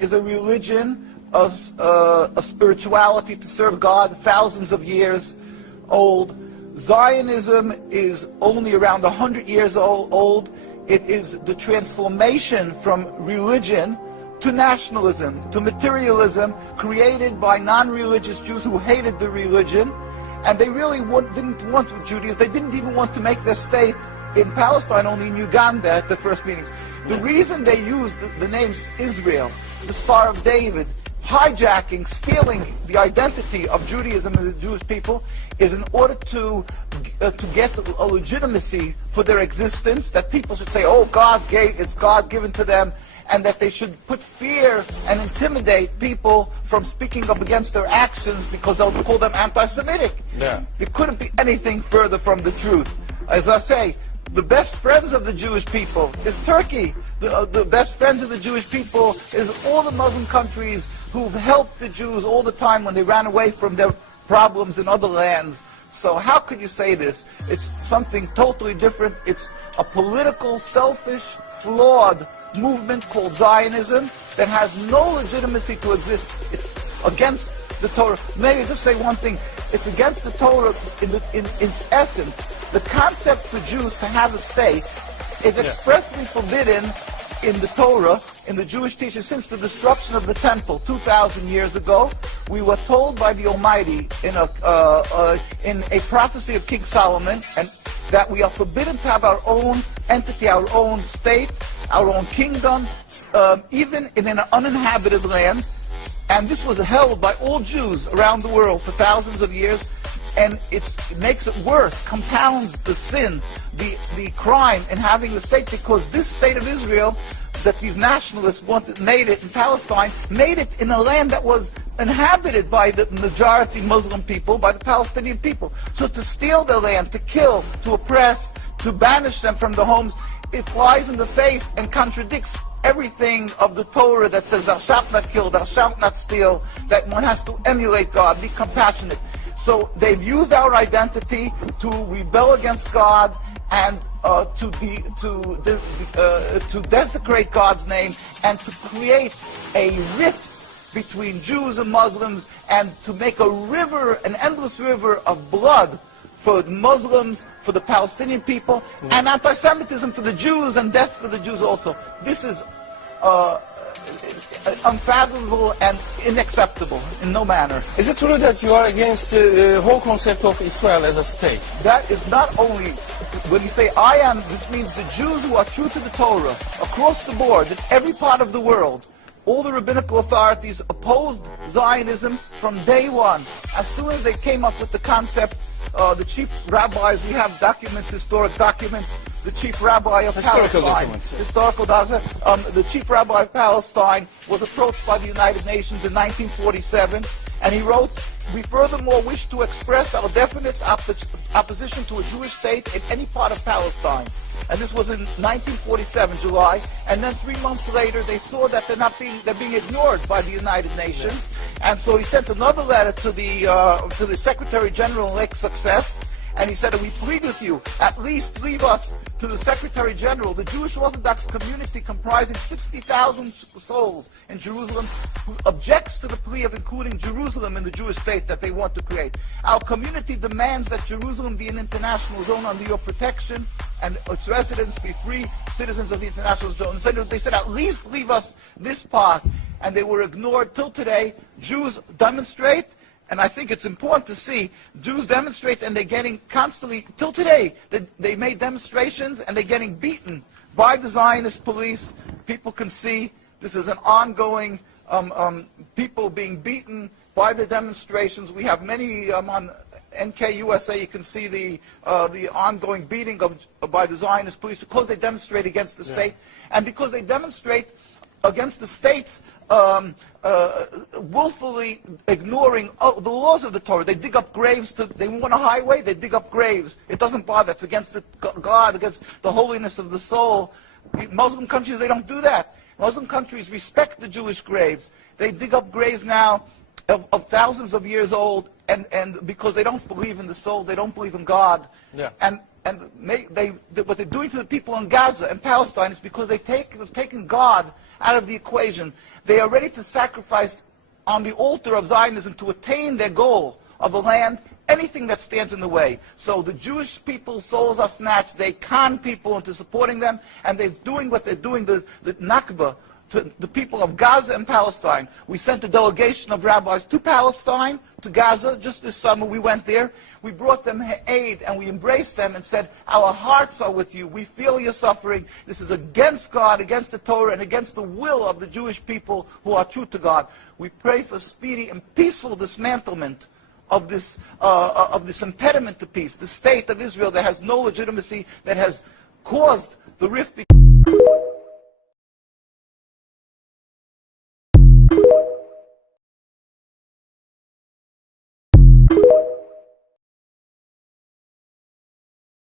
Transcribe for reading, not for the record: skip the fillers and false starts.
is a religion, a spirituality to serve God, thousands of years old. Zionism is only around 100 years old. It is the transformation from religion to nationalism, to materialism, created by non-religious Jews who hated the religion, and they really didn't want Judaism. They didn't even want to make their state in Palestine, only in Uganda at the first meetings. The reason they used the names Israel, the Star of David, hijacking, stealing the identity of Judaism and the Jewish people, is in order to get a legitimacy for their existence, that people should say, oh, it's God given to them, and that they should put fear and intimidate people from speaking up against their actions because they'll call them anti-Semitic. Yeah. It couldn't be anything further from the truth. As I say, the best friends of the Jewish people is Turkey. The best friends of the Jewish people is all the Muslim countries who've helped the Jews all the time when they ran away from their problems in other lands. So how could you say this? It's something totally different. It's a political, selfish, flawed movement called Zionism that has no legitimacy to exist. It's against the Torah. Maybe just say one thing. It's against the Torah in its essence. The concept for Jews to have a state is expressly forbidden in the Torah, in the Jewish teaching, since the destruction of the temple 2,000 years ago. We were told by the Almighty in a prophecy of King Solomon, and that we are forbidden to have our own entity, our own state, our own kingdom, even in an uninhabited land. And this was held by all Jews around the world for thousands of years. And it makes it worse, compounds the sin, the crime in having the state, because this state of Israel that these nationalists made it in Palestine, made it in a land that was inhabited by the majority Muslim people, by the Palestinian people. So to steal their land, to kill, to oppress, to banish them from the homes, it flies in the face and contradicts everything of the Torah that says thou shalt not kill, thou shalt not steal, that one has to emulate God, be compassionate. So they've used our identity to rebel against God and to desecrate God's name, and to create a rift between Jews and Muslims, and to make a river, an endless river of blood for the Muslims, for the Palestinian people, and anti-Semitism for the Jews, and death for the Jews also. This is unfathomable and unacceptable in no manner. Is it true that you are against the whole concept of Israel as a state? That is not only, when you say I am, this means the Jews who are true to the Torah, across the board, in every part of the world. All the rabbinical authorities opposed Zionism from day one. As soon as they came up with the concept, the chief rabbis, we have documents, historic documents, the chief rabbi of Palestine, the chief rabbi of Palestine was approached by the United Nations in 1947, and he wrote, "We furthermore wish to express our definite opposition to a Jewish state in any part of Palestine." And this was in 1947, July. And then 3 months later, they saw that they're being ignored by the United Nations. And so he sent another letter to the Secretary General, Lake Success, and he said, "We plead with you, at least leave us to the Secretary General, the Jewish Orthodox community comprising 60,000 souls in Jerusalem, who objects to the plea of including Jerusalem in the Jewish state that they want to create. Our community demands that Jerusalem be an international zone under your protection, and its residents be free citizens of the international zone." So they said, "At least leave us this part," and they were ignored till today. Jews demonstrate. And I think it's important to see, Jews demonstrate, and they're getting constantly, till today, they made demonstrations and they're getting beaten by the Zionist police. People can see this is an ongoing, people being beaten by the demonstrations. We have many on NKUSA, you can see the ongoing beating by the Zionist police because they demonstrate against the state. And because they demonstrate against the states, willfully ignoring the laws of the Torah. They dig up graves. They want a highway, they dig up graves. It doesn't bother. It's against God, against the holiness of the soul. Muslim countries, they don't do that. Muslim countries respect the Jewish graves. They dig up graves now of thousands of years old, and because they don't believe in the soul, they don't believe in God. Yeah. And and what they're doing to the people in Gaza and Palestine is because they've taken God out of the equation. They are ready to sacrifice on the altar of Zionism to attain their goal of a land, anything that stands in the way. So the Jewish people's souls are snatched. They con people into supporting them, and they're doing what they're doing, the Nakba, to the people of Gaza and Palestine. We sent a delegation of rabbis to Palestine, to Gaza, just this summer. We went there. We brought them aid, and we embraced them and said, our hearts are with you. We feel your suffering. This is against God, against the Torah, and against the will of the Jewish people who are true to God. We pray for speedy and peaceful dismantlement of this impediment to peace, the state of Israel that has no legitimacy, that has caused the rift between